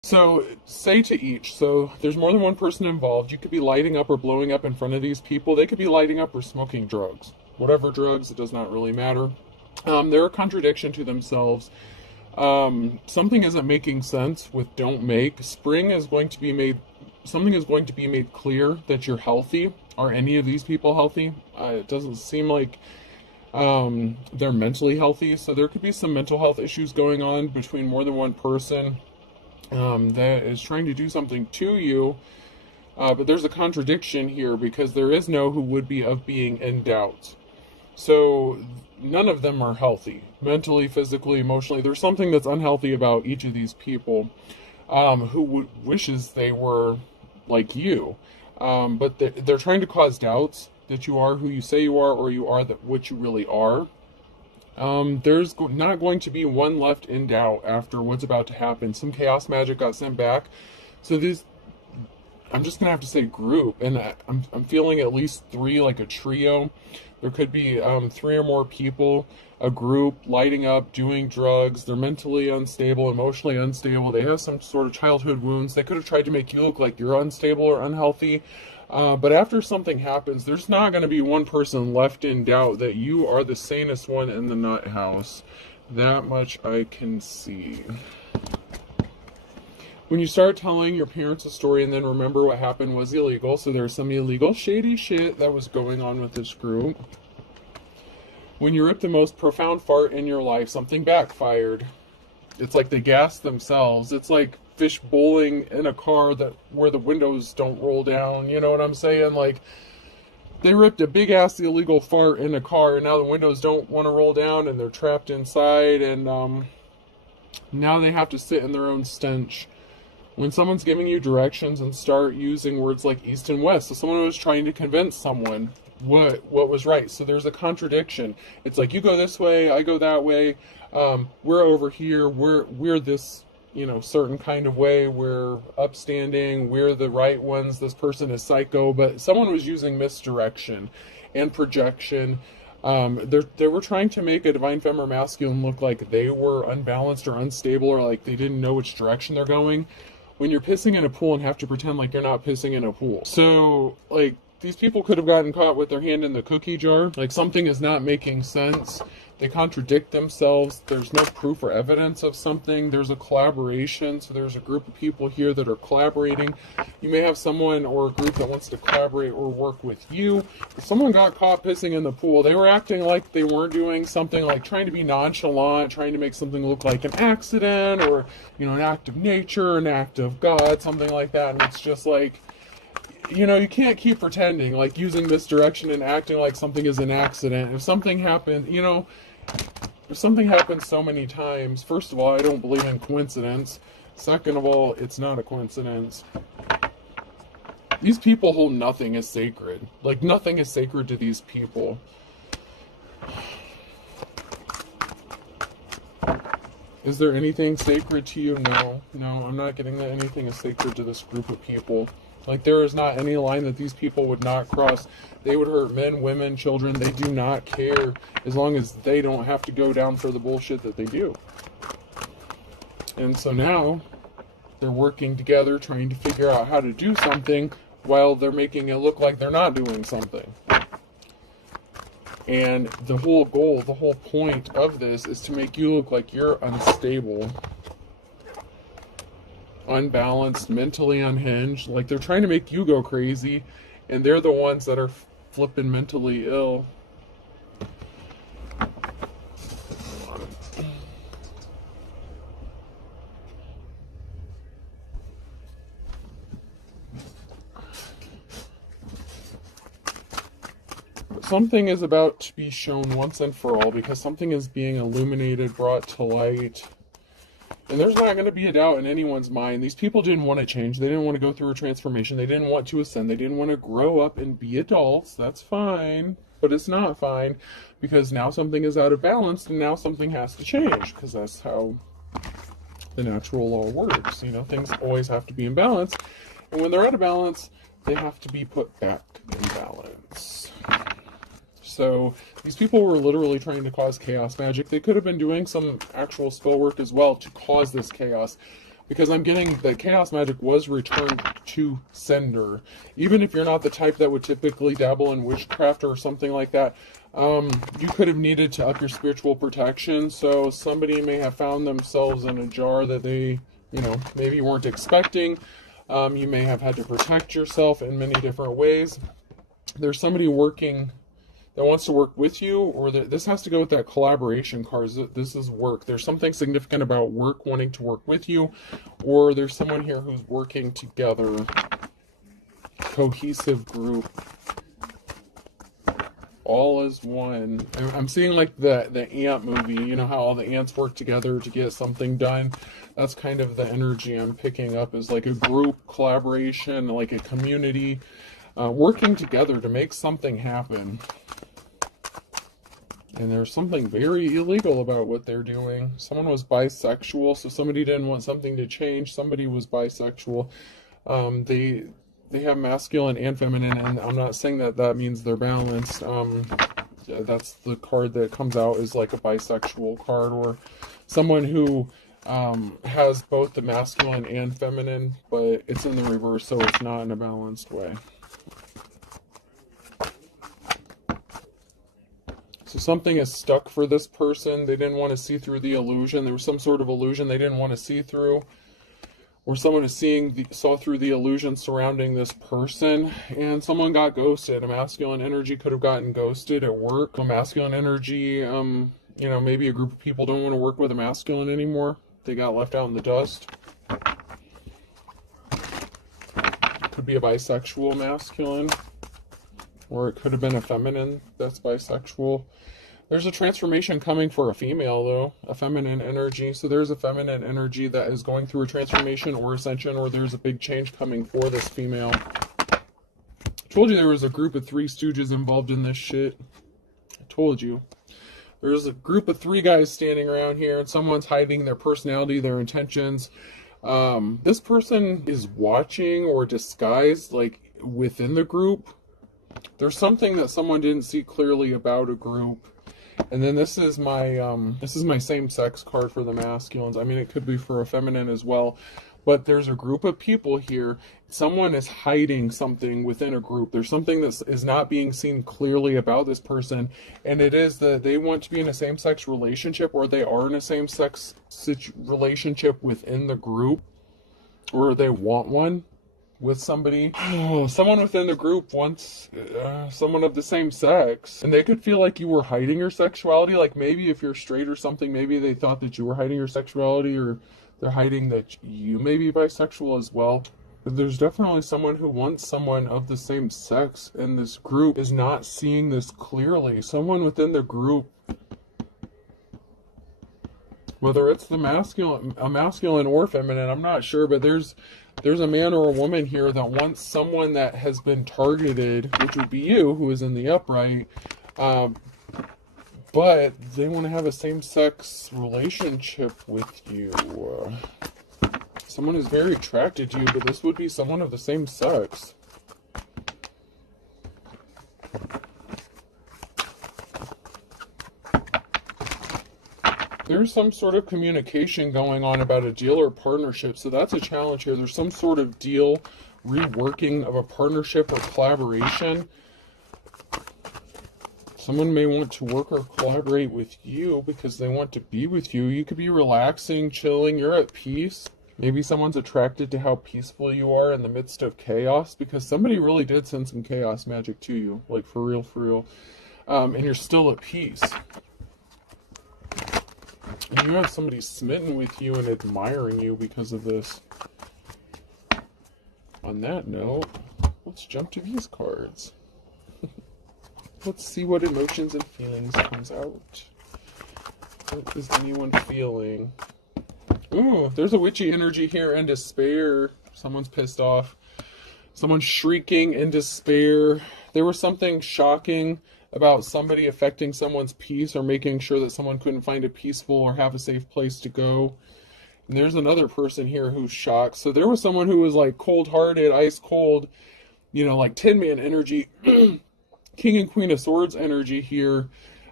So, say to each. So, there's more than one person involved. You could be lighting up or blowing up in front of these people. They could be lighting up or smoking drugs. Whatever drugs, it does not really matter. They're a contradiction to themselves. Something isn't making sense with don't make. Spring is going to be made, something is going to be made clear that you're healthy. Are any of these people healthy? It doesn't seem like they're mentally healthy. So, there could be some mental health issues going on between more than one person that is trying to do something to you, but there's a contradiction here because there is no who would be of being in doubt. So none of them are healthy, mentally, physically, emotionally. There's something that's unhealthy about each of these people who wishes they were like you, but they're trying to cause doubts that you are who you say you are or you are that what you really are. There's not going to be one left in doubt after what's about to happen. Some chaos magic got sent back. So this, I'm just going to have to say group, and I'm feeling at least three, like a trio. There could be three or more people, a group lighting up, doing drugs. They're mentally unstable, emotionally unstable. They have some sort of childhood wounds. They could have tried to make you look like you're unstable or unhealthy. But after something happens, there's not going to be one person left in doubt that you are the sanest one in the nut house. That much I can see. When you start telling your parents a story and then remember what happened was illegal, so there's some illegal, shady shit that was going on with this group. When you rip the most profound fart in your life, something backfired. It's like they gassed themselves. It's like fish bowling in a car that where the windows don't roll down. You know what I'm saying? Like they ripped a big ass illegal fart in a car, and now the windows don't want to roll down, and they're trapped inside, and now they have to sit in their own stench. When someone's giving you directions and start using words like east and west, so someone was trying to convince someone what was right. So there's a contradiction. It's like you go this way, I go that way. We're over here. We're this, certain kind of way. We're upstanding. We're the right ones. This person is psycho. But someone was using misdirection and projection. They were trying to make a divine feminine masculine look like they were unbalanced or unstable or like they didn't know which direction they're going. When you're pissing in a pool and have to pretend like you're not pissing in a pool. So, like, these people could have gotten caught with their hand in the cookie jar. Like, something is not making sense. They contradict themselves. There's no proof or evidence of something. There's a collaboration. So there's a group of people here that are collaborating. You may have someone or a group that wants to collaborate or work with you. If someone got caught pissing in the pool, they were acting like they weren't doing something, like trying to be nonchalant, trying to make something look like an accident or, an act of nature, an act of God, something like that. And it's just like, you can't keep pretending, like using misdirection and acting like something is an accident. If something happened, if something happens so many times, first of all, I don't believe in coincidence. Second of all, it's not a coincidence. These people hold nothing as sacred. Like, nothing is sacred to these people. Is there anything sacred to you? No, I'm not getting that anything is sacred to this group of people. Like, there is not any line that these people would not cross. They would hurt men, women, children. They do not care as long as they don't have to go down for the bullshit that they do. And so now they're working together trying to figure out how to do something while they're making it look like they're not doing something. And the whole goal, the whole point of this is to make you look like you're unstable, unbalanced, mentally unhinged. Like, they're trying to make you go crazy, and they're the ones that are flipping mentally ill. Something is about to be shown once and for all, because something is being illuminated, brought to light. And there's not going to be a doubt in anyone's mind. These people didn't want to change. They didn't want to go through a transformation. They didn't want to ascend. They didn't want to grow up and be adults. That's fine. But it's not fine, because now something is out of balance, and now something has to change, because that's how the natural law works. Things always have to be in balance. And when they're out of balance, they have to be put back in balance. So these people were literally trying to cause chaos magic. They could have been doing some actual spell work as well to cause this chaos. because I'm getting that chaos magic was returned to sender. Even if you're not the type that would typically dabble in witchcraft or something like that, you could have needed to up your spiritual protection. So somebody may have found themselves in a jar that they, maybe weren't expecting. You may have had to protect yourself in many different ways. There's somebody working that wants to work with you, or this has to go with that collaboration cards. This is work. There's something significant about work, wanting to work with you, or there's someone here who's working together. Cohesive group. All as one. I'm seeing like the ant movie, you know how all the ants work together to get something done. That's kind of the energy I'm picking up, is like a group collaboration, like a community, working together to make something happen. And there's something very illegal about what they're doing. Someone was bisexual, so somebody didn't want something to change. Somebody was bisexual. They have masculine and feminine, and I'm not saying that means they're balanced. That's the card that comes out, is like a bisexual card, or someone who has both the masculine and feminine, but it's in the reverse, so it's not in a balanced way. So something is stuck for this person. They didn't want to see through the illusion. There was some sort of illusion they didn't want to see through. Or someone is saw through the illusion surrounding this person. And someone got ghosted. A masculine energy could have gotten ghosted at work. A masculine energy, maybe a group of people don't want to work with a masculine anymore. They got left out in the dust. Could be a bisexual masculine. Or it could have been a feminine that's bisexual. There's a transformation coming for a female, though. A feminine energy. So there's a feminine energy that is going through a transformation or ascension, or there's a big change coming for this female. I told you there was a group of 3 stooges involved in this shit. I told you. There's a group of 3 guys standing around here, and someone's hiding their personality, their intentions. This person is watching or disguised, like, within the group. There's something that someone didn't see clearly about a group. And then this is my same-sex card for the masculines. I mean, it could be for a feminine as well. But there's a group of people here. Someone is hiding something within a group. There's something that is not being seen clearly about this person. And it is that they want to be in a same-sex relationship, or they are in a same-sex relationship within the group, or they want one with somebody. Someone within the group wants someone of the same sex, and they could feel like you were hiding your sexuality. Like maybe if you're straight or something, maybe they thought that you were hiding your sexuality, or they're hiding that you may be bisexual as well. But there's definitely someone who wants someone of the same sex, and this group is not seeing this clearly. Someone within the group, whether it's a masculine or feminine, I'm not sure, but there's a man or a woman here that wants someone that has been targeted, which would be you, who is in the upright, but they want to have a same-sex relationship with you. Someone is very attracted to you, but this would be someone of the same sex. There's some sort of communication going on about a deal or partnership, so that's a challenge here. There's some sort of deal, reworking of a partnership or collaboration. Someone may want to work or collaborate with you because they want to be with you. You could be relaxing, chilling, you're at peace. Maybe someone's attracted to how peaceful you are in the midst of chaos, because somebody really did send some chaos magic to you, like for real, for real. And you're still at peace. And you have somebody smitten with you and admiring you because of this. On that note, let's jump to these cards. Let's see what emotions and feelings comes out. What is anyone feeling? Ooh, there's a witchy energy here and despair. Someone's pissed off. Someone's shrieking in despair. There was something shocking about somebody affecting someone's peace, or making sure that someone couldn't find a peaceful or have a safe place to go. And there's another person here who's shocked. So there was someone who was like cold-hearted, ice cold, like Tin Man energy, King and Queen of Swords energy here.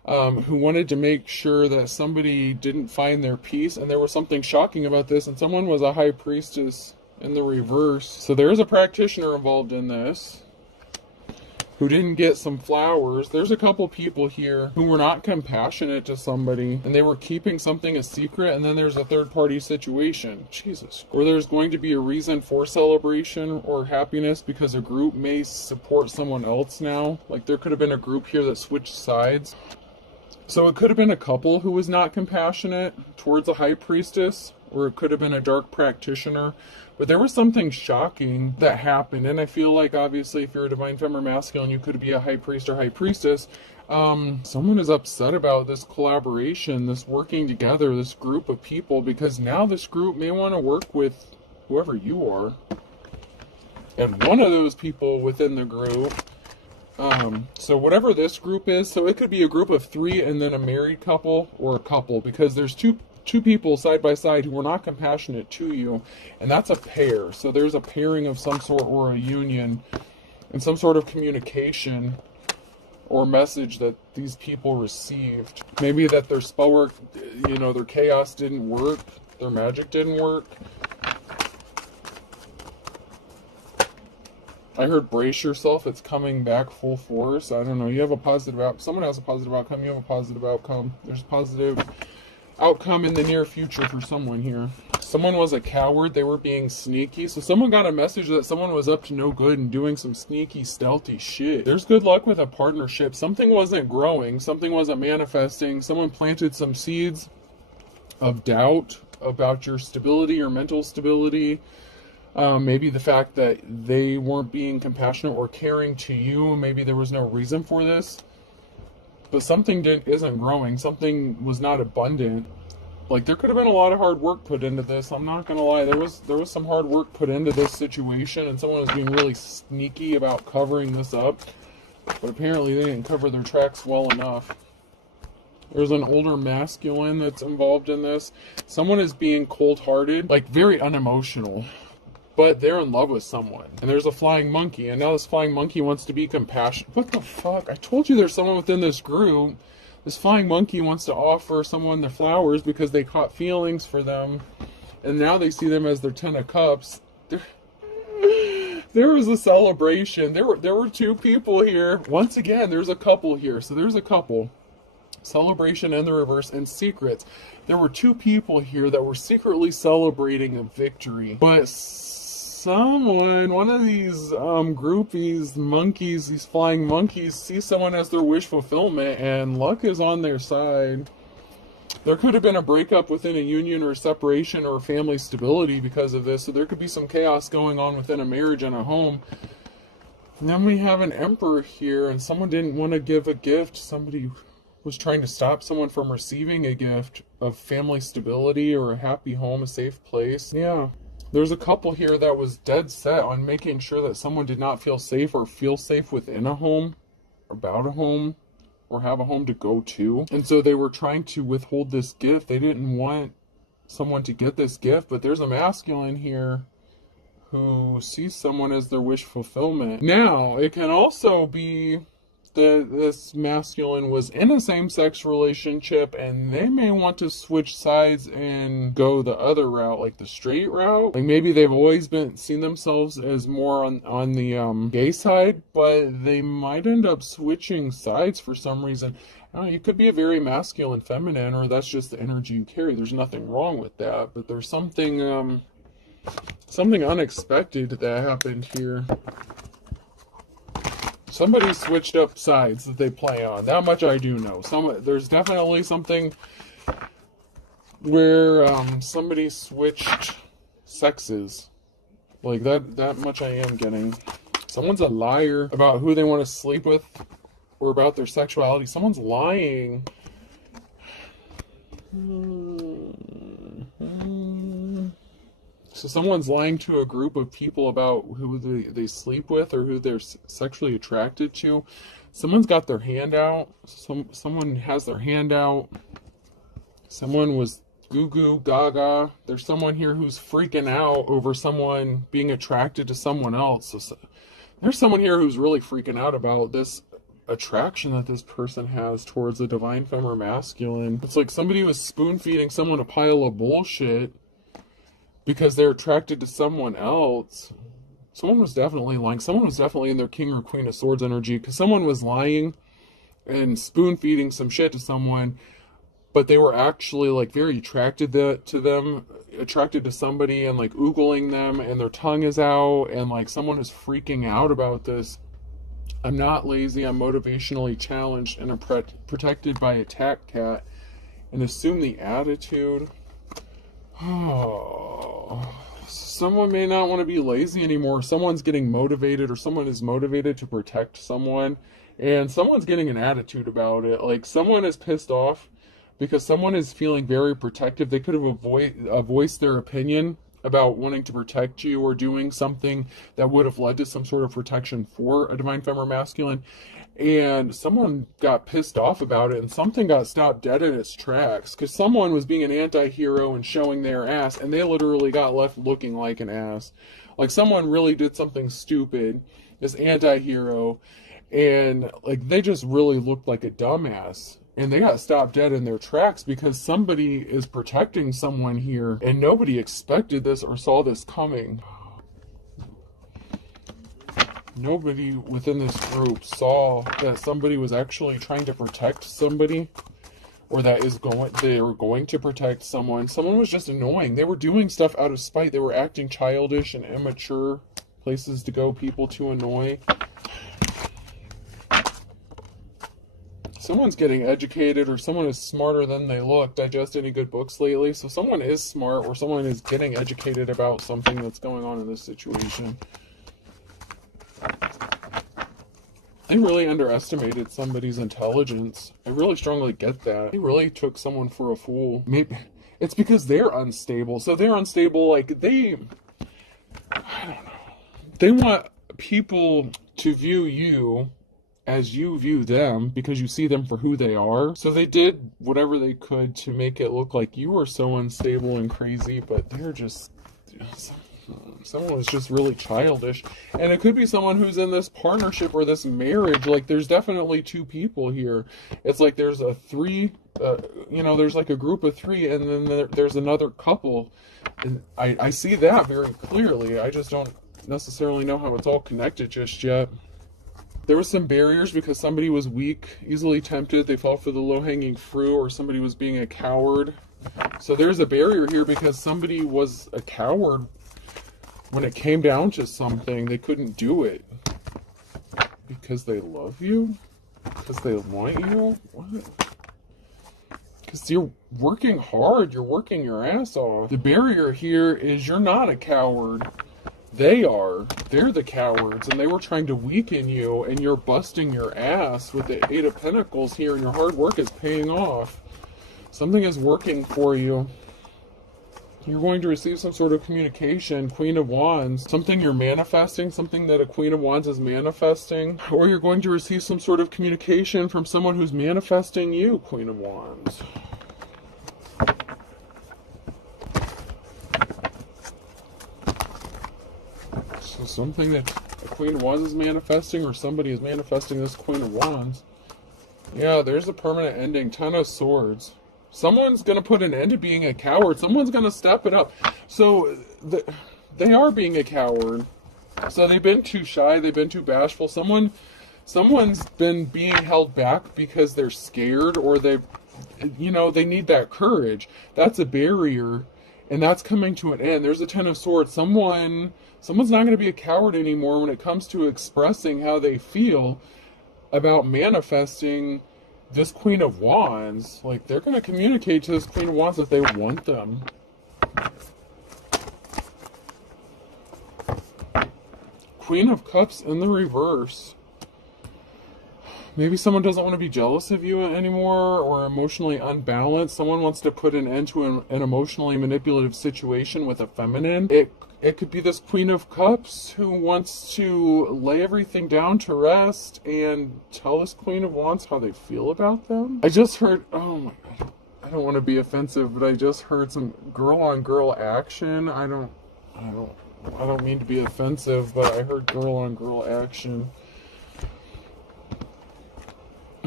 who wanted to make sure that somebody didn't find their peace. And there was something shocking about this, and someone was a high priestess in the reverse. So there's a practitioner involved in this who didn't get some flowers. There's a couple people here who were not compassionate to somebody, and they were keeping something a secret. And then there's a third party situation, Jesus, or there's going to be a reason for celebration or happiness because a group may support someone else now. Like there could have been a group here that switched sides. So it could have been a couple who was not compassionate towards a high priestess, or it could have been a dark practitioner. But there was something shocking that happened. And I feel like, obviously, if you're a divine femme or masculine, you could be a high priest or high priestess. Someone is upset about this collaboration, this working together, this group of people, because now this group may want to work with whoever you are. And one of those people within the group, so whatever this group is, so it could be a group of 3 and then a married couple, or a couple, because there's two people side by side who were not compassionate to you, and that's a pair. So there's a pairing of some sort, or a union, and some sort of communication or message that these people received. Maybe that their spell work, their chaos didn't work, their magic didn't work. I heard brace yourself, it's coming back full force. I don't know, you have a positive outcome. Someone has a positive outcome, you have a positive outcome. There's a positive outcome in the near future for someone here. Someone was a coward, they were being sneaky. So someone got a message that someone was up to no good and doing some sneaky, stealthy shit. There's good luck with a partnership. Something wasn't growing, something wasn't manifesting. Someone planted some seeds of doubt about your stability, your mental stability. Maybe the fact that they weren't being compassionate or caring to you. Maybe there was no reason for this. But something isn't growing. Something was not abundant. Like, there could have been a lot of hard work put into this. I'm not going to lie. There was some hard work put into this situation, and someone was being really sneaky about covering this up. But apparently they didn't cover their tracks well enough. There's an older masculine that's involved in this. Someone is being cold-hearted, like very unemotional. But they're in love with someone. And there's a flying monkey. And now this flying monkey wants to be compassionate. What the fuck? I told you there's someone within this group. This flying monkey wants to offer someone their flowers because they caught feelings for them. And now they see them as their 10 of cups. There was a celebration. There were 2 people here. Once again, there's a couple here. So there's a couple. Celebration in the reverse, and secrets. There were 2 people here that were secretly celebrating a victory. But one of these groupies, monkeys, these flying monkeys, see someone as their wish fulfillment, and luck is on their side. There could have been a breakup within a union, or a separation, or family stability because of this. So there could be some chaos going on within a marriage and a home. And then we have an emperor here, and someone didn't want to give a gift. Somebody was trying to stop someone from receiving a gift of family stability, or a happy home, a safe place. Yeah. There's a couple here that was dead set on making sure that someone did not feel safe, or feel safe within a home, about a home, or have a home to go to. And so they were trying to withhold this gift. They didn't want someone to get this gift, but there's a masculine here who sees someone as their wish fulfillment. Now, it can also be that this masculine was in a same-sex relationship, and they may want to switch sides and go the other route, like the straight route. Like, maybe they've always seen themselves as more on the gay side, but they might end up switching sides for some reason. I don't know, you could be a very masculine feminine, or that's just the energy you carry. There's nothing wrong with that, but there's something unexpected that happened here. Somebody switched up sides that they play on. That much I do know. There's definitely something where somebody switched sexes. Like, that much I am getting. Someone's a liar about who they want to sleep with, or about their sexuality. Someone's lying. So someone's lying to a group of people about who they sleep with, or who they're sexually attracted to. Someone's got their hand out. Someone has their hand out. Someone was goo goo gaga. There's someone here who's freaking out over someone being attracted to someone else. So there's someone here who's really freaking out about this attraction that this person has towards the divine femme or masculine. It's like somebody was spoon-feeding someone a pile of bullshit because they're attracted to someone else. Someone was definitely lying. Someone was definitely in their king or queen of swords energy, because someone was lying and spoon-feeding some shit to someone, but they were actually like very attracted to them, attracted to somebody, and like oogling them, and their tongue is out, and like someone is freaking out about this. I'm not lazy, I'm motivationally challenged and I'm protected by a cat cat, and assume the attitude. Oh, someone may not want to be lazy anymore. Someone's getting motivated, or someone is motivated to protect someone, and someone's getting an attitude about it. Like someone is pissed off because someone is feeling very protective. They could have voiced their opinion about wanting to protect you, or doing something that would have led to some sort of protection for a divine femme or masculine, and someone got pissed off about it, and something got stopped dead in its tracks because someone was being an anti-hero and showing their ass, and they literally got left looking like an ass. Like someone really did something stupid, this anti-hero, and like they just really looked like a dumbass. And they got stopped dead in their tracks because somebody is protecting someone here, and nobody expected this or saw this coming. Nobody within this group saw that somebody was actually trying to protect somebody, or that they were going to protect someone. Someone was just annoying. They were doing stuff out of spite. They were acting childish and immature. Places to go, people to annoy. Someone's getting educated, or someone is smarter than they look. Digest any good books lately? So someone is smart, or someone is getting educated about something that's going on in this situation. They really underestimated somebody's intelligence. I really strongly get that. They really took someone for a fool. Maybe it's because they're unstable. So they're unstable, like I don't know. They want people to view you as you view them, because you see them for who they are. So they did whatever they could to make it look like you were so unstable and crazy, but they're just... someone was just really childish. And it could be someone who's in this partnership or this marriage. Like, there's definitely two people here. It's like there's a three, there's like a group of three, and then there's another couple. And I see that very clearly. I just don't necessarily know how it's all connected just yet. There were some barriers because somebody was weak, easily tempted, they fell for the low-hanging fruit, or somebody was being a coward. So there's a barrier here because somebody was a coward when it came down to something. They couldn't do it. Because they love you? Because they want you? What? Because you're working hard, you're working your ass off. The barrier here is you're not a coward. They are. They're the cowards, and they were trying to weaken you, and you're busting your ass with the Eight of Pentacles here, and your hard work is paying off. Something is working for you. You're going to receive some sort of communication. Queen of Wands. Something you're manifesting, something that a Queen of Wands is manifesting. Or you're going to receive some sort of communication from someone who's manifesting you, Queen of Wands. So something that a Queen of Wands is manifesting, or somebody is manifesting this Queen of Wands. Yeah, there's a permanent ending. Ten of Swords. Someone's going to put an end to being a coward. Someone's going to step it up. So they are being a coward. So they've been too shy. They've been too bashful. Someone's been being held back because they're scared, or they need that courage. That's a barrier, and that's coming to an end. There's a Ten of Swords. Someone's not going to be a coward anymore when it comes to expressing how they feel about manifesting this Queen of Wands. Like, they're going to communicate to this Queen of Wands that they want them. Queen of Cups in the reverse. Maybe someone doesn't want to be jealous of you anymore, or emotionally unbalanced. Someone wants to put an end to an emotionally manipulative situation with a feminine. It could be this Queen of Cups who wants to lay everything down to rest and tell this Queen of Wands how they feel about them. I just heard, oh my God, I don't want to be offensive, but I just heard some girl-on-girl action. I don't mean to be offensive, but I heard girl-on-girl action.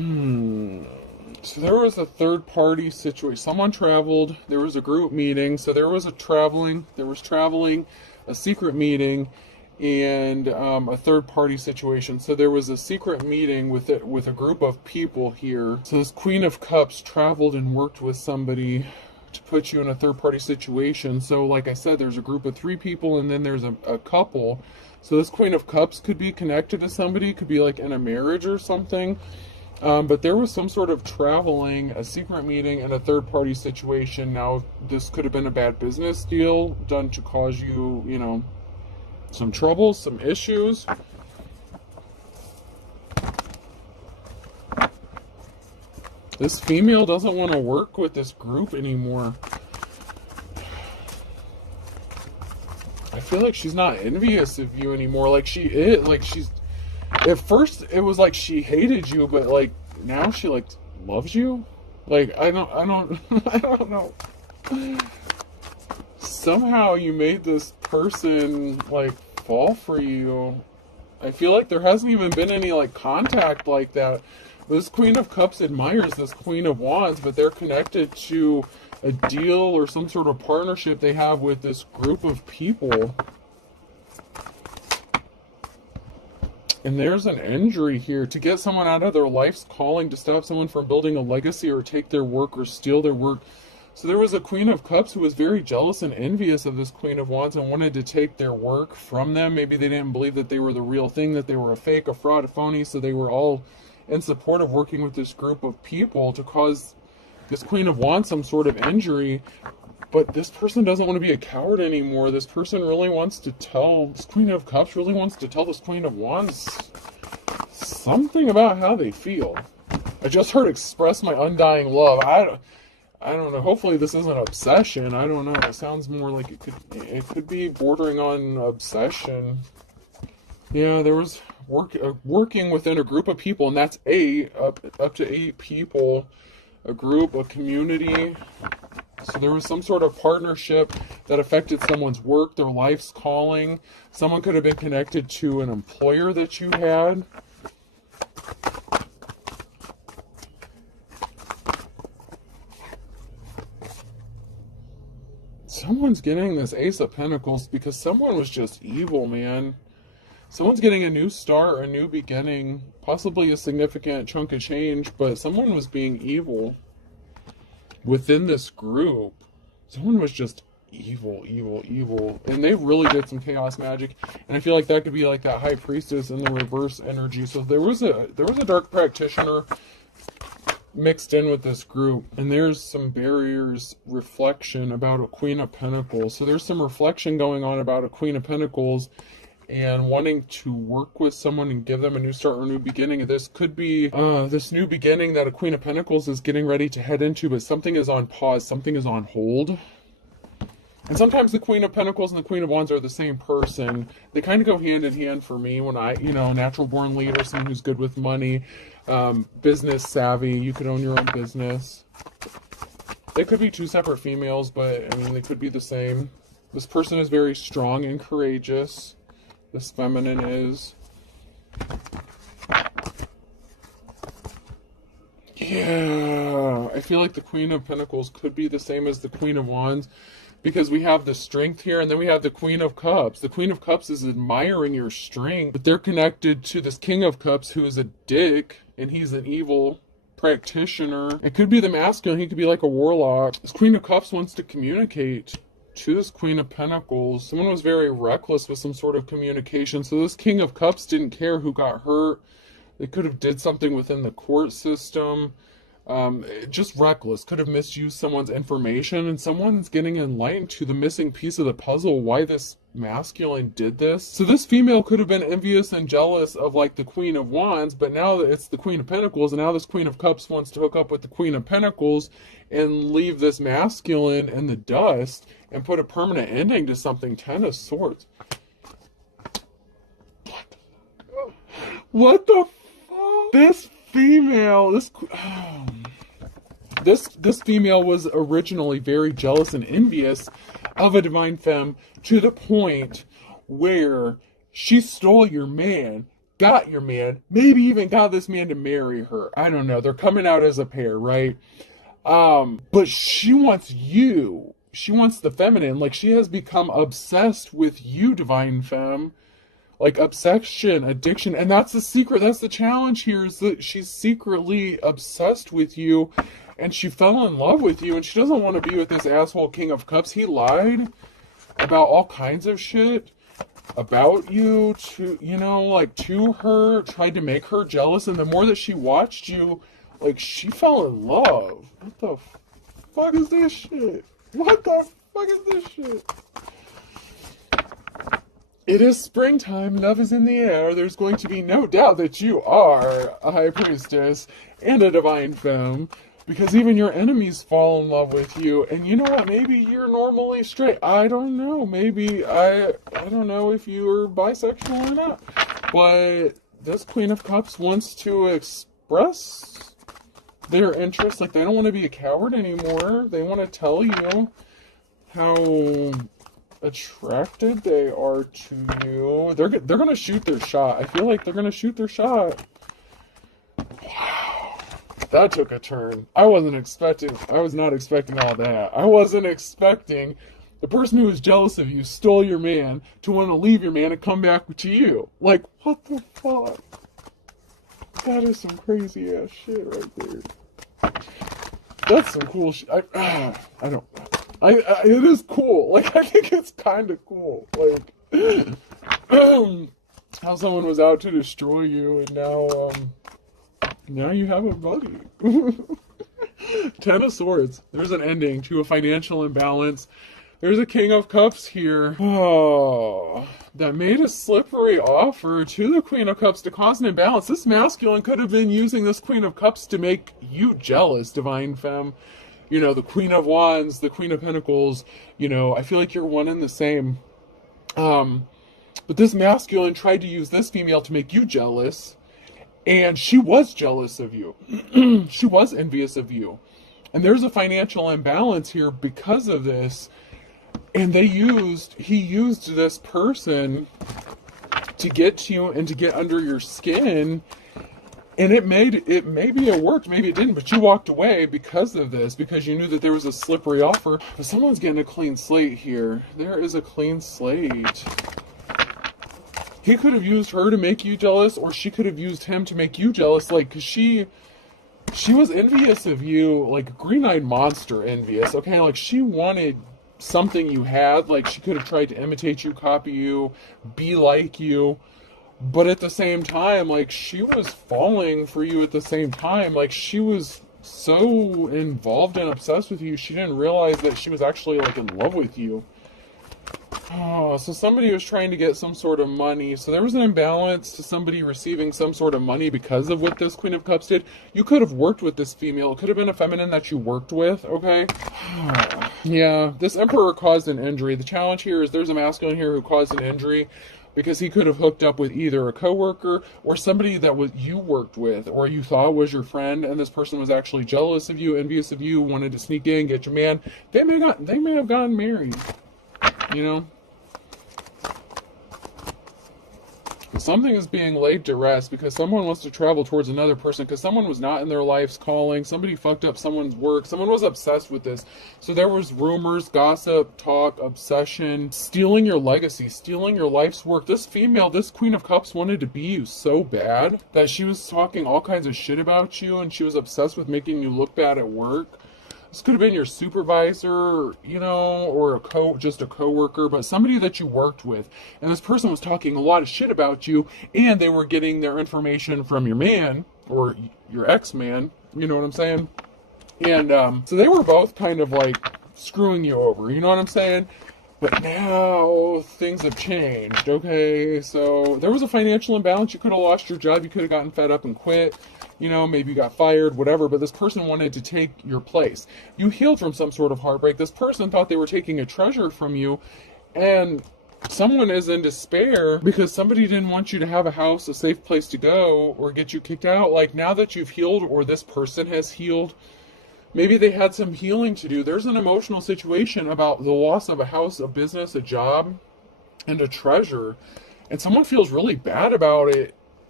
So there was a third party situation. Someone traveled. There was a group meeting. So there was traveling, a secret meeting, and a third party situation. So there was a secret meeting with a group of people here. So this Queen of Cups traveled and worked with somebody to put you in a third party situation. So like I said, there's a group of 3 people, and then there's a couple. So this Queen of Cups could be connected to somebody, could be like in a marriage or something. But there was some sort of traveling, a secret meeting, and a third-party situation. Now, this could have been a bad business deal done to cause you, some troubles, some issues. This female doesn't want to work with this group anymore. I feel like she's not envious of you anymore. Like she is, like she's... At first, it was like she hated you, but like now she like loves you. Like I don't I don't know. Somehow you made this person like fall for you. I feel like there hasn't even been any like contact like that. This Queen of Cups admires this Queen of Wands, but they're connected to a deal or some sort of partnership they have with this group of people. And there's an injury here. To get someone out of their life's calling, to stop someone from building a legacy or take their work or steal their work. So there was a Queen of Cups who was very jealous and envious of this Queen of Wands and wanted to take their work from them. Maybe they didn't believe that they were the real thing, that they were a fake, a fraud, a phony. So they were all in support of working with this group of people to cause this Queen of Wands some sort of injury. But this person doesn't want to be a coward anymore. This person really wants to tell, this Queen of Cups really wants to tell this Queen of Wands something about how they feel. I just heard express my undying love. I don't know. Hopefully this isn't obsession. I don't know. It sounds more like it could be bordering on obsession. Yeah, there was working within a group of people, and that's up to 8 people, a group, a community. So there was some sort of partnership that affected someone's work, their life's calling. Someone could have been connected to an employer that you had. Someone's getting this Ace of Pentacles because someone was just evil, man. Someone's getting a new start, a new beginning, possibly a significant chunk of change, but someone was being evil. Within this group, someone was just evil, and they really did some chaos magic. And I feel like that could be like that High Priestess in the reverse energy. So there was a dark practitioner mixed in with this group, and there's some barriers, reflection about a Queen of Pentacles. So there's some reflection going on about a Queen of Pentacles and wanting to work with someone and give them a new start or a new beginning. This could be this new beginning that a Queen of Pentacles is getting ready to head into, but something is on pause, something is on hold. And sometimes the Queen of Pentacles and the Queen of Wands are the same person. They kind of go hand in hand for me when I, natural born leader, someone who's good with money, business savvy. You could own your own business. They could be 2 separate females, but I mean, they could be the same. This person is very strong and courageous. This feminine is. Yeah, I feel like the Queen of Pentacles could be the same as the Queen of Wands, because we have the strength here, and then we have the Queen of Cups. The Queen of Cups is admiring your strength, but they're connected to this King of Cups, who is a dick, and he's an evil practitioner. It could be the masculine. He could be like a warlock. This Queen of Cups wants to communicate to this Queen of Pentacles. Someone was very reckless with some sort of communication. So this King of Cups didn't care who got hurt. They could have did something within the court system. Just reckless. Could have misused someone's information, and someone's getting enlightened to the missing piece of the puzzle, why this masculine did this. So this female could have been envious and jealous of like the Queen of Wands, but now it's the Queen of Pentacles, and now this Queen of Cups wants to hook up with the Queen of Pentacles and leave this masculine in the dust and put a permanent ending to something. 10 of Swords. What the fuck? This female, this female was originally very jealous and envious of a divine femme, to the point where she stole your man, got your man, maybe even got this man to marry her. I don't know. They're coming out as a pair, right? But she wants you. She wants the feminine. Like, she has become obsessed with you, divine femme. Like, obsession, addiction. And that's the secret. That's the challenge here, is that she's secretly obsessed with you. And she fell in love with you. And she doesn't want to be with this asshole King of Cups. He lied about all kinds of shit about you to, you know, like, to her. Tried to make her jealous. And the more that she watched you, like, she fell in love. What the fuck is this shit? What the fuck is this shit? It is springtime. Love is in the air. There's going to be no doubt that you are a high priestess and a divine femme. Because even your enemies fall in love with you. And you know what? Maybe you're normally straight. I don't know. Maybe I don't know if you're bisexual or not. But this Queen of Cups wants to express their interest. Like, they don't want to be a coward anymore. They want to tell you how attracted they are to you. They're going to shoot their shot. I feel like they're going to shoot their shot. Wow. That took a turn. I was not expecting all that. I wasn't expecting the person who was jealous of you, stole your man, to want to leave your man and come back to you. Like, what the fuck? That is some crazy ass shit right there. That's some cool shit. It is cool. Like, I think it's kind of cool. Like, how someone was out to destroy you, and now you have a buddy. Ten of Swords. There's an ending to a financial imbalance. There's a King of Cups here. Oh, that made a slippery offer to the Queen of Cups to cause an imbalance. This masculine could have been using this Queen of Cups to make you jealous, divine femme. You know, the Queen of Wands, the Queen of Pentacles. You know, I feel like you're one and the same. But this masculine tried to use this female to make you jealous. And she was jealous of you. She was envious of you. And there's a financial imbalance here because of this. And he used this person to get to you and to get under your skin. And maybe it worked, maybe it didn't, but you walked away because of this, because you knew that there was a slippery offer. But someone's getting a clean slate here. There is a clean slate. He could have used her to make you jealous, or she could have used him to make you jealous. Like, 'cause she was envious of you, like green-eyed monster envious, okay? Like, she wanted something you had. Like, she could have tried to imitate you, copy you, be like you. But at the same time, like, she was falling for you at the same time. Like, she was so involved and obsessed with you, she didn't realize that she was actually, like, in love with you. Oh, so somebody was trying to get some sort of money. So there was an imbalance to somebody receiving some sort of money because of what this Queen of Cups did. You could have worked with this female. It could have been a feminine that you worked with, okay? Yeah, this Emperor caused an injury. The challenge here is there's a masculine here who caused an injury because he could have hooked up with either a coworker or somebody that you worked with or you thought was your friend, and this person was actually jealous of you, envious of you, wanted to sneak in, get your man. They may have gotten married, you know? Something is being laid to rest because someone wants to travel towards another person because someone was not in their life's calling. Somebody fucked up someone's work. Someone was obsessed with this. So there was rumors, gossip, talk, obsession, stealing your legacy, stealing your life's work. This female, this Queen of Cups wanted to be you so bad that she was talking all kinds of shit about you, and she was obsessed with making you look bad at work. This could have been your supervisor, you know, or just a coworker, but somebody that you worked with. And this person was talking a lot of shit about you, and they were getting their information from your man, or your ex-man, you know what I'm saying? And so they were both kind of like screwing you over, you know what I'm saying? But now things have changed, okay? So there was a financial imbalance. You could have lost your job. You could have gotten fed up and quit. You know, maybe you got fired, whatever, but this person wanted to take your place. You healed from some sort of heartbreak. This person thought they were taking a treasure from you, and someone is in despair because somebody didn't want you to have a house, a safe place to go, or get you kicked out. Like, now that you've healed, or this person has healed, maybe they had some healing to do. There's an emotional situation about the loss of a house, a business, a job, and a treasure, and someone feels really bad about it.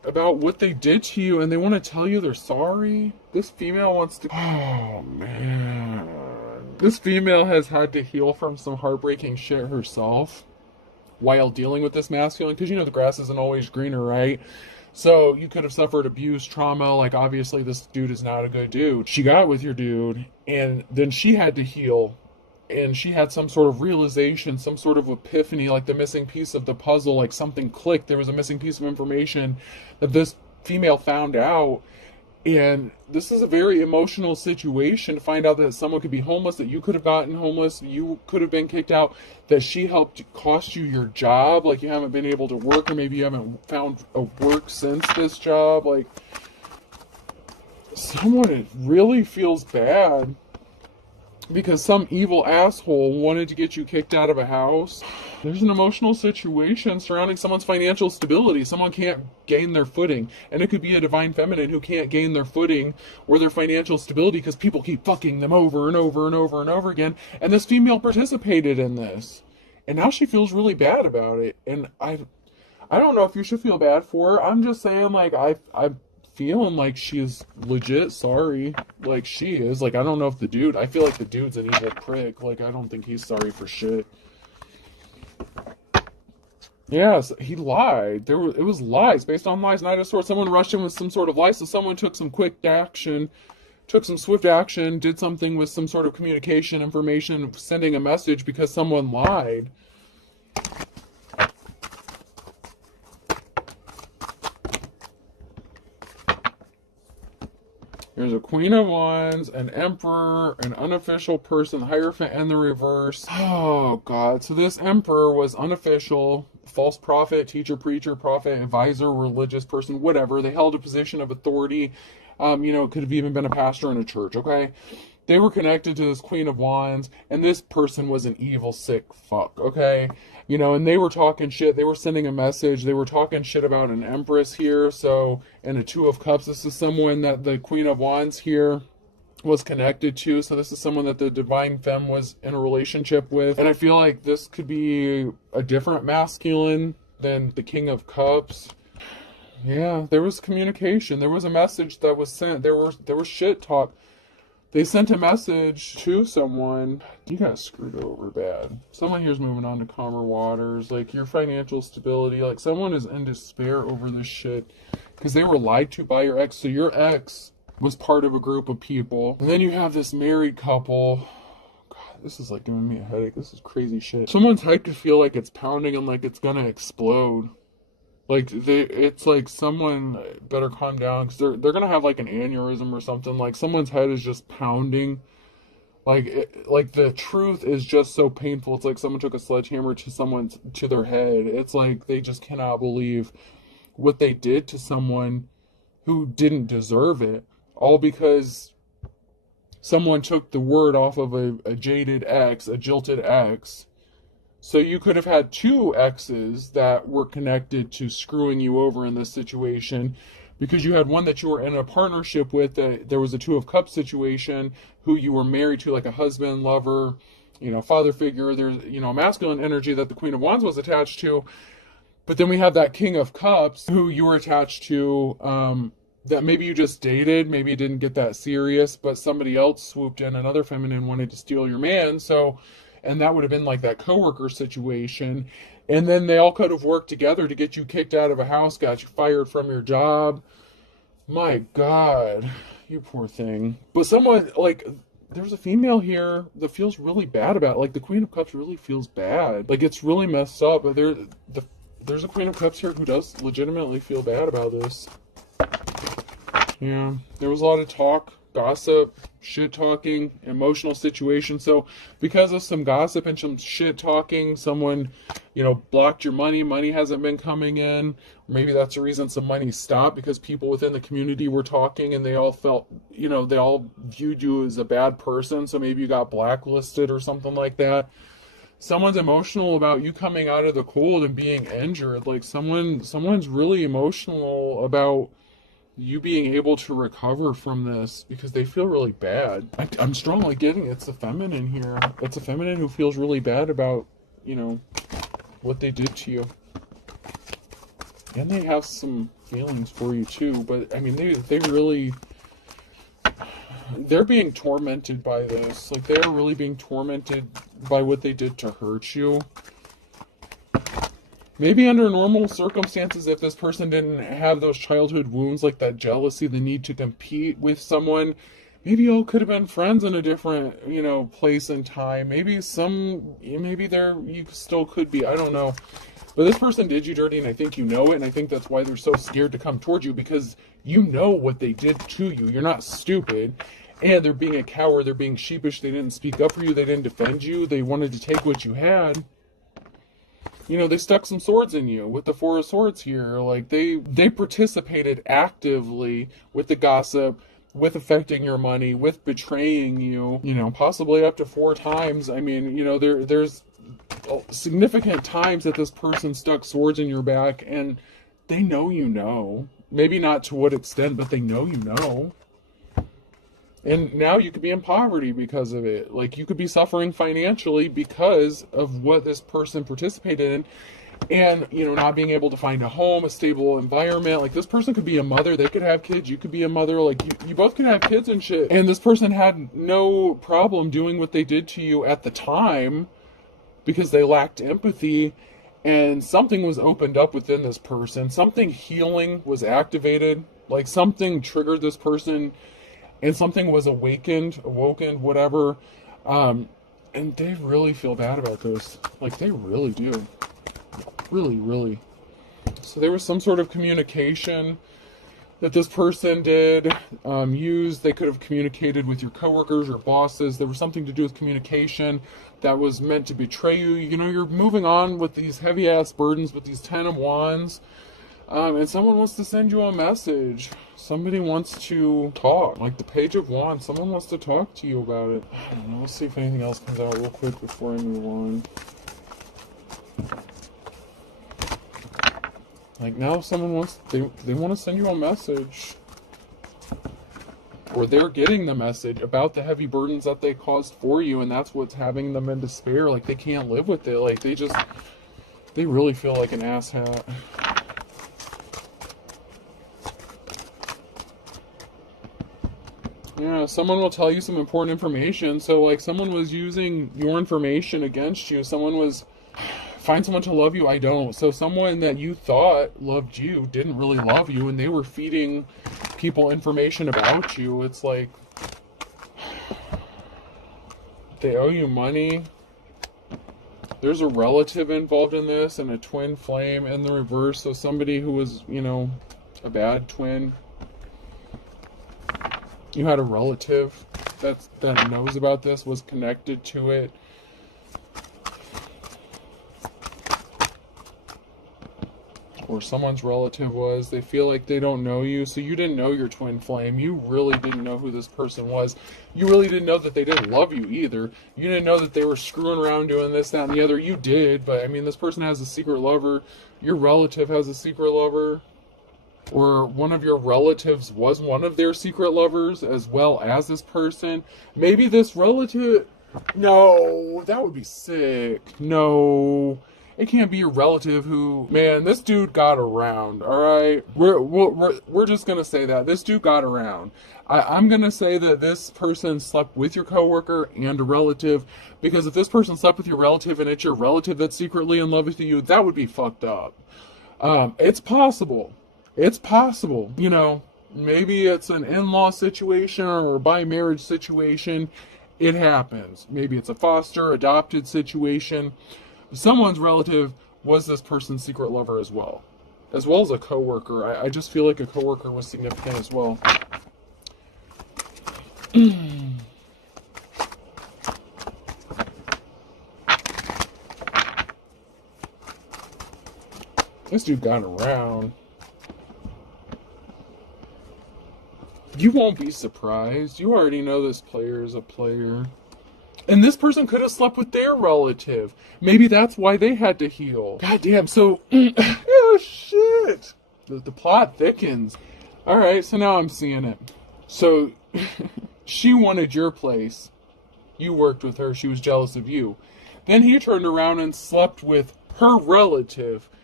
about what they did to you, and they want to tell you they're sorry. This female wants to... Oh, man. This female has had to heal from some heartbreaking shit herself while dealing with this masculine, because, you know, the grass isn't always greener, right? So you could have suffered abuse, trauma. Like, obviously, this dude is not a good dude. She got with your dude, and then she had to heal. And she had some sort of realization, some sort of epiphany, like the missing piece of the puzzle, like something clicked. There was a missing piece of information that this female found out. And this is a very emotional situation to find out that someone could be homeless, that you could have gotten homeless, you could have been kicked out, that she helped cost you your job, like you haven't been able to work, or maybe you haven't found a work since this job. Like, someone really feels bad because some evil asshole wanted to get you kicked out of a house. There's an emotional situation surrounding someone's financial stability. Someone can't gain their footing. And it could be a divine feminine who can't gain their footing or their financial stability because people keep fucking them over and over and over and over again. And this female participated in this. And now she feels really bad about it. And I don't know if you should feel bad for her. I'm just saying, like, I'm feeling like she's legit sorry. Like, she is. Like, I don't know if the dude... I feel like the dude's an evil prick. Like, I don't think he's sorry for shit. Yes, he lied. It was lies, based on lies. Knight of Swords. Someone rushed in with some sort of lie, so someone took some quick action, took some swift action, did something with some sort of communication, information, sending a message because someone lied. There's a Queen of Wands, an Emperor, an unofficial person, the Hierophant, and the reverse. Oh, God. So this Emperor was unofficial, false prophet, teacher, preacher, prophet, advisor, religious person, whatever. They held a position of authority. You know, it could have even been a pastor in a church, okay? They were connected to this Queen of Wands, and this person was an evil, sick fuck, okay? You know, and they were talking shit. They were sending a message. They were talking shit about an Empress here, so, and a Two of Cups. This is someone that the Queen of Wands here was connected to, so this is someone that the Divine Femme was in a relationship with. And I feel like this could be a different masculine than the King of Cups. Yeah, there was communication. There was a message that was sent. There was shit talk. They sent a message to someone. You got screwed over bad. Someone here's moving on to calmer waters. Like, your financial stability. Like, someone is in despair over this shit. Because they were lied to by your ex. So your ex was part of a group of people. And then you have this married couple. God, this is like giving me a headache. This is crazy shit. Someone's hyped to feel like it's pounding and like it's gonna explode. Like, it's like someone better calm down because they're gonna have like an aneurysm or something. Like, someone's head is just pounding. Like the truth is just so painful. It's like someone took a sledgehammer to their head. It's like they just cannot believe what they did to someone who didn't deserve it, all because someone took the word off of a jaded ex, a jilted ex. So you could have had two exes that were connected to screwing you over in this situation, because you had one that you were in a partnership with, that there was a Two of Cups situation, who you were married to, like a husband, lover, you know, father figure. There's, you know, masculine energy that the Queen of Wands was attached to. But then we have that King of Cups who you were attached to, that maybe you just dated, maybe it didn't get that serious, but somebody else swooped in, another feminine wanted to steal your man. So, and that would have been like that coworker situation. And then they all could have worked together to get you kicked out of a house, got you fired from your job. My God, you poor thing. But someone, like, there's a female here that feels really bad about it. Like, the Queen of Cups really feels bad. Like, it's really messed up. But there's a Queen of Cups here who does legitimately feel bad about this. Yeah, there was a lot of talk, gossip, shit talking, emotional situation. So because of some gossip and some shit talking, someone, you know, blocked your money hasn't been coming in. Maybe that's the reason some money stopped, because people within the community were talking and they all felt, you know, they all viewed you as a bad person. So maybe you got blacklisted or something like that. Someone's emotional about you coming out of the cold and being injured. Like, someone's really emotional about you being able to recover from this, because they feel really bad. I'm strongly getting it's a feminine here. It's a feminine who feels really bad about, you know, what they did to you. And they have some feelings for you too, but I mean, they really, they're being tormented by this. Like, they're really being tormented by what they did to hurt you. Maybe under normal circumstances, if this person didn't have those childhood wounds, like that jealousy, the need to compete with someone, maybe y'all could have been friends in a different, place and time. Maybe there you still could be. I don't know. But this person did you dirty, and I think you know it, and I think that's why they're so scared to come towards you, because you know what they did to you. You're not stupid. And they're being a coward. They're being sheepish. They didn't speak up for you. They didn't defend you. They wanted to take what you had. They stuck some swords in you with the Four of Swords here. Like, they participated actively with the gossip, with affecting your money, with betraying you, possibly up to 4 times. I mean, there's significant times that this person stuck swords in your back, and they know you know. Maybe not to what extent, but they know you know. And now you could be in poverty because of it. Like, you could be suffering financially because of what this person participated in. And, not being able to find a home, a stable environment. Like, this person could be a mother. They could have kids. You could be a mother. Like, you both could have kids and shit. And this person had no problem doing what they did to you at the time because they lacked empathy. And something was opened up within this person. Something healing was activated. Like, something triggered this person. And something was awoken, whatever. And they really feel bad about this. Like, they really do. Really, really. So there was some sort of communication that this person did use. They could have communicated with your coworkers or bosses. There was something to do with communication that was meant to betray you. You're moving on with these heavy-ass burdens, with these 10 of Wands. And someone wants to send you a message. Somebody wants to talk. Like the Page of Wands. Someone wants to talk to you about it. I don't know. Let's see if anything else comes out real quick before I move on. Like, now someone wants... They want to send you a message. Or they're getting the message about the heavy burdens that they caused for you. And that's what's having them in despair. Like, they can't live with it. Like, they really feel like an asshat. Yeah, someone will tell you some important information. So, like, someone was using your information against you. Someone was... Find someone to love you. I don't. So someone that you thought loved you didn't really love you, and they were feeding people information about you. It's like... They owe you money. There's a relative involved in this, and a twin flame in the reverse. So somebody who was, a bad twin. You had a relative that knows about this, was connected to it. Or someone's relative was. They feel like they don't know you, so you didn't know your twin flame. You really didn't know who this person was. You really didn't know that they didn't love you either. You didn't know that they were screwing around doing this, that, and the other. You did, but I mean, this person has a secret lover. Your relative has a secret lover. Or one of your relatives was one of their secret lovers, as well as this person. Maybe this relative... No, that would be sick. No, it can't be your relative who... Man, this dude got around, alright? We're just gonna say that. This dude got around. I'm gonna say that this person slept with your coworker and a relative, because if this person slept with your relative and it's your relative that's secretly in love with you, that would be fucked up. It's possible. It's possible, maybe it's an in-law situation or a by-marriage situation. It happens. Maybe it's a foster, adopted situation. Someone's relative was this person's secret lover as well as a coworker. I just feel like a coworker was significant as well. This dude got around. You won't be surprised. You already know this player is a player. And this person could have slept with their relative. Maybe that's why they had to heal. God damn, so... oh, shit! The plot thickens. Alright, so now I'm seeing it. So, she wanted your place. You worked with her. She was jealous of you. Then he turned around and slept with her relative,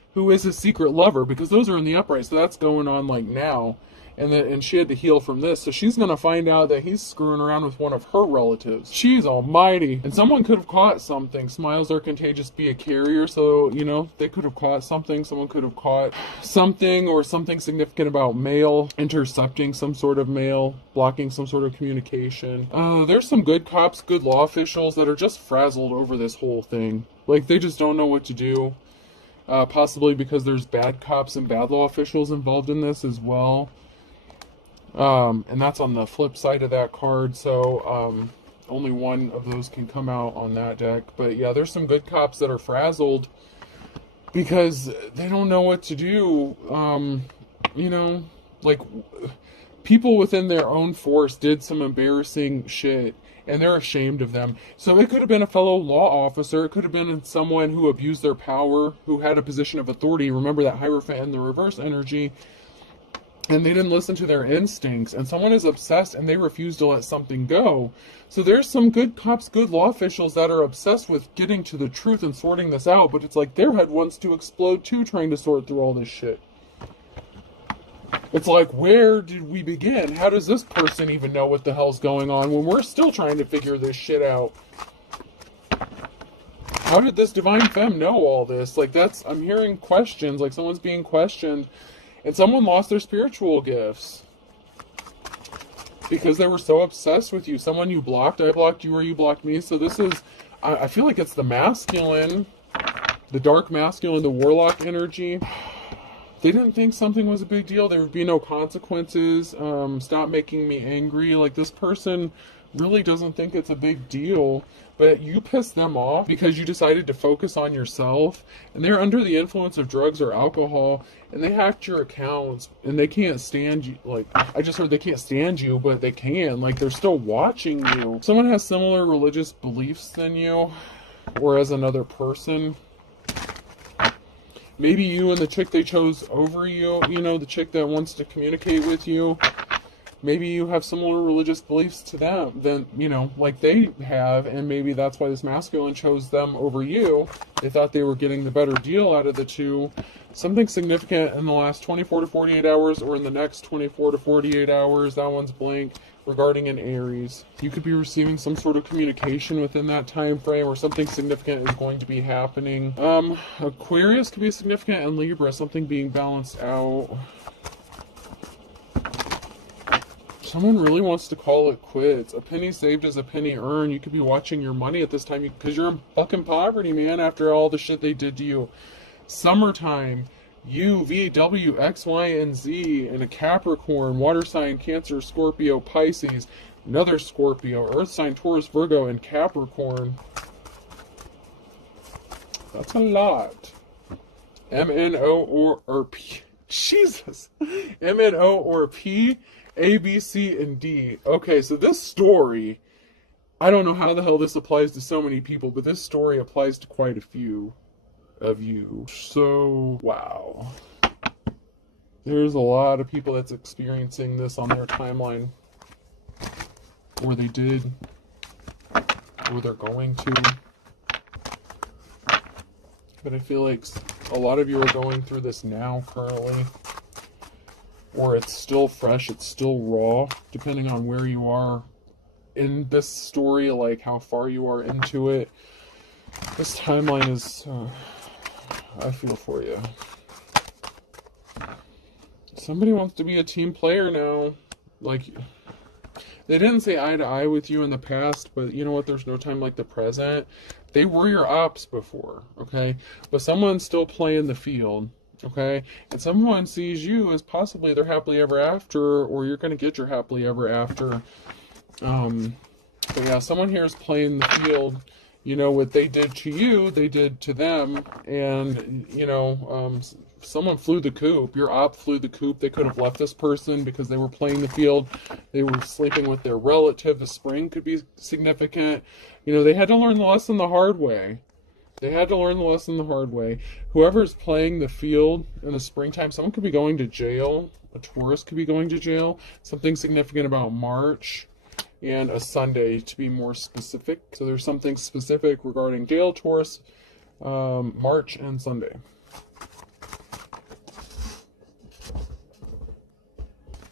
who is his secret lover, because those are in the upright, so that's going on like now. And she had to heal from this, so she's going to find out that he's screwing around with one of her relatives. She's almighty. And someone could have caught something. Smiles are contagious, be a carrier, so, you know, they could have caught something. Someone could have caught something, or something significant about mail, intercepting some sort of mail, blocking some sort of communication. There's some good cops, good law officials that are just frazzled over this whole thing. Like, they just don't know what to do. Possibly because there's bad cops and bad law officials involved in this as well. And that's on the flip side of that card, so only one of those can come out on that deck. But yeah, there's some good cops that are frazzled because they don't know what to do. You know, like, people within their own force did some embarrassing shit, and they're ashamed of them. So it could have been a fellow law officer, it could have been someone who abused their power, who had a position of authority. Remember that Hierophant and the reverse energy. And they didn't listen to their instincts, and someone is obsessed and they refuse to let something go. So there's some good cops, good law officials that are obsessed with getting to the truth and sorting this out, but it's like their head wants to explode too, trying to sort through all this shit. It's like, where did we begin? How does this person even know what the hell's going on when we're still trying to figure this shit out? How did this divine femme know all this? Like, I'm hearing questions, like someone's being questioned. And someone lost their spiritual gifts because they were so obsessed with you. Someone you blocked, I blocked you, or you blocked me. So this is, I feel like it's the masculine, the dark masculine, the warlock energy. They didn't think something was a big deal. There would be no consequences. Stop making me angry. Like, this person really doesn't think it's a big deal, but you pissed them off because you decided to focus on yourself, and they're under the influence of drugs or alcohol, and they hacked your accounts, and they can't stand you. Like, I just heard they can't stand you, but they can. Like, they're still watching you. Someone has similar religious beliefs than you, or as another person. Maybe you and the chick they chose over you, you know, the chick that wants to communicate with you. Maybe you have similar religious beliefs to them, than, you know, like they have, and maybe that's why this masculine chose them over you. They thought they were getting the better deal out of the two. Something significant in the last 24 to 48 hours, or in the next 24 to 48 hours, that one's blank, regarding an Aries. You could be receiving some sort of communication within that time frame, or something significant is going to be happening. Aquarius could be significant, and Libra, something being balanced out. Someone really wants to call it quits. A penny saved is a penny earned. You could be watching your money at this time because you're in fucking poverty, man, after all the shit they did to you. Summertime, U, V, W, X, Y, and Z, and a Capricorn, water sign, Cancer, Scorpio, Pisces, another Scorpio, Earth sign, Taurus, Virgo, and Capricorn. That's a lot. MNO or P. Jesus. MNO or P. A, B, C, and D. Okay, so this story, I don't know how the hell this applies to so many people, but this story applies to quite a few of you. So, wow. There's a lot of people that's experiencing this on their timeline. Or they did. Or they're going to. But I feel like a lot of you are going through this now, currently. Or it's still fresh, it's still raw, depending on where you are in this story, like how far you are into it. This timeline is, I feel for you. Somebody wants to be a team player now. Like, they didn't say eye to eye with you in the past, but you know what, there's no time like the present. They were your ops before, okay? But someone's still playing the field. Okay, and someone sees you as possibly their happily ever after, or you're going to get your happily ever after. But yeah, someone here is playing the field. You know, what they did to you, they did to them. And, you know, someone flew the coop. Your op flew the coop. They could have left this person because they were playing the field. They were sleeping with their relative. The spring could be significant. You know, they had to learn the lesson the hard way. They had to learn the lesson the hard way. Whoever's playing the field in the springtime, someone could be going to jail. A Taurus could be going to jail. Something significant about March and a Sunday, to be more specific. So there's something specific regarding jail, Taurus, March, and Sunday.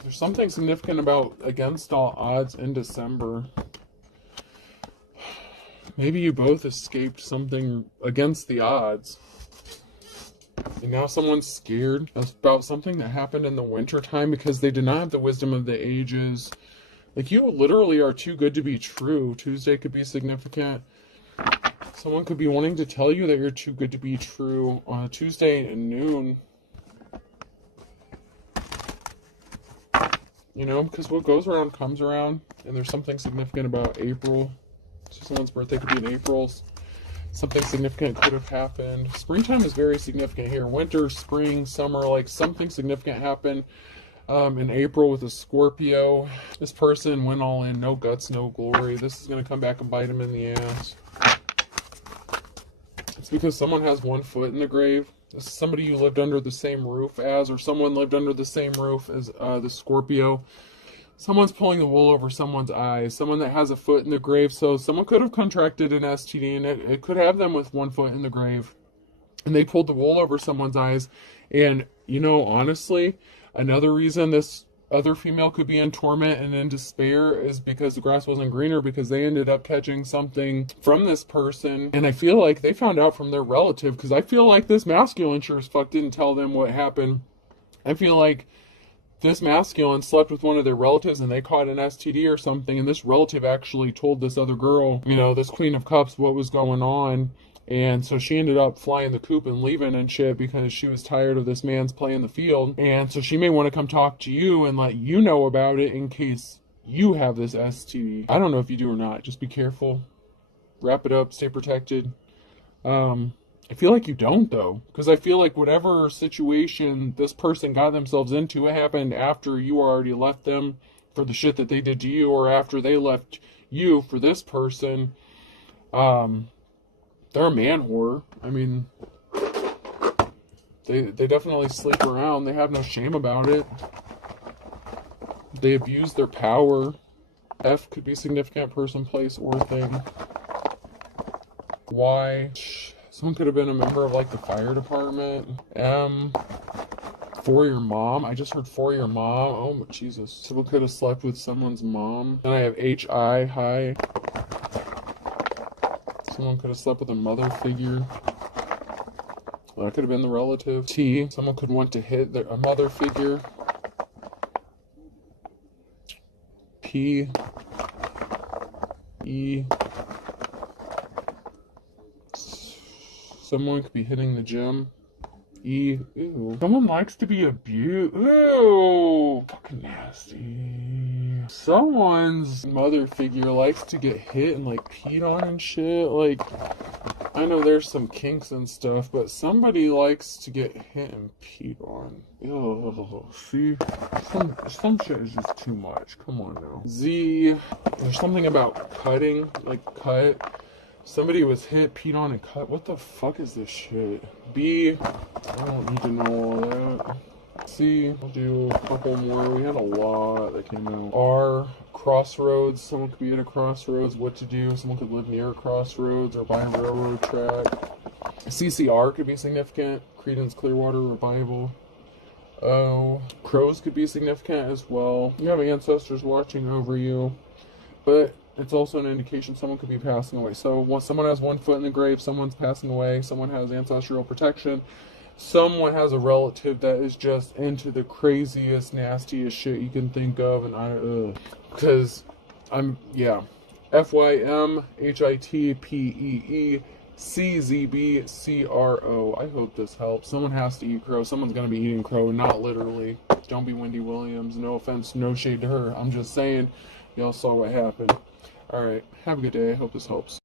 There's something significant about against all odds in December. Maybe you both escaped something against the odds. And now someone's scared about something that happened in the wintertime because they did not have the wisdom of the ages. Like, you literally are too good to be true. Tuesday could be significant. Someone could be wanting to tell you that you're too good to be true on a Tuesday at noon. You know, because what goes around comes around. And there's something significant about April. So someone's birthday could be in April. Something significant could have happened. Springtime is very significant here. Winter, spring, summer, like something significant happened in April with a Scorpio. This person went all in, no guts, no glory. This is going to come back and bite him in the ass. It's because someone has one foot in the grave. This is somebody you lived under the same roof as, or someone lived under the same roof as the Scorpio. Someone's pulling the wool over someone's eyes. Someone that has a foot in the grave. So someone could have contracted an STD, and it could have them with one foot in the grave. And they pulled the wool over someone's eyes. And, you know, honestly, another reason this other female could be in torment and in despair is because the grass wasn't greener, because they ended up catching something from this person. And I feel like they found out from their relative, because I feel like this masculine sure as fuck didn't tell them what happened. I feel like this masculine slept with one of their relatives and they caught an STD or something, and this relative actually told this other girl, you know, this Queen of Cups, what was going on. And so she ended up flying the coop and leaving and shit because she was tired of this man's playing the field. And so she may want to come talk to you and let you know about it in case you have this STD. I don't know if you do or not. Just be careful. Wrap it up. Stay protected. I feel like you don't, though, because I feel like whatever situation this person got themselves into, it happened after you already left them for the shit that they did to you, or after they left you for this person. They're a man whore. I mean, they definitely sleep around. They have no shame about it. They abuse their power. F could be significant person, place, or thing. Y, someone could have been a member of, like, the fire department. M, for your mom. I just heard for your mom. Oh, Jesus. Someone could have slept with someone's mom. Then I have HI, hi. Someone could have slept with a mother figure. That could have been the relative. T, someone could want to hit a mother figure. P, E, someone could be hitting the gym. E, ew. Someone likes to be abused. Ew, fucking nasty. Someone's mother figure likes to get hit and, like, peed on and shit. Like, I know there's some kinks and stuff, but somebody likes to get hit and peed on. Ew, see? Some shit is just too much. Come on now. Z, there's something about cutting, like cut. Somebody was hit, peed on, and cut. What the fuck is this shit? B, I don't need to know all that. C, I'll do a couple more. We had a lot that came out. R, crossroads. Someone could be at a crossroads. What to do? Someone could live near a crossroads or by a railroad track. CCR could be significant. Creedence Clearwater Revival. O, crows could be significant as well. You have ancestors watching over you, but it's also an indication someone could be passing away. So once someone has one foot in the grave, someone's passing away, someone has ancestral protection, someone has a relative that is just into the craziest, nastiest shit you can think of, and because yeah. FYMHITPEECZBCRO. I hope this helps. Someone has to eat crow. Someone's going to be eating crow, not literally. Don't be Wendy Williams. No offense, no shade to her. I'm just saying, y'all saw what happened. Alright, have a good day. I hope this helps.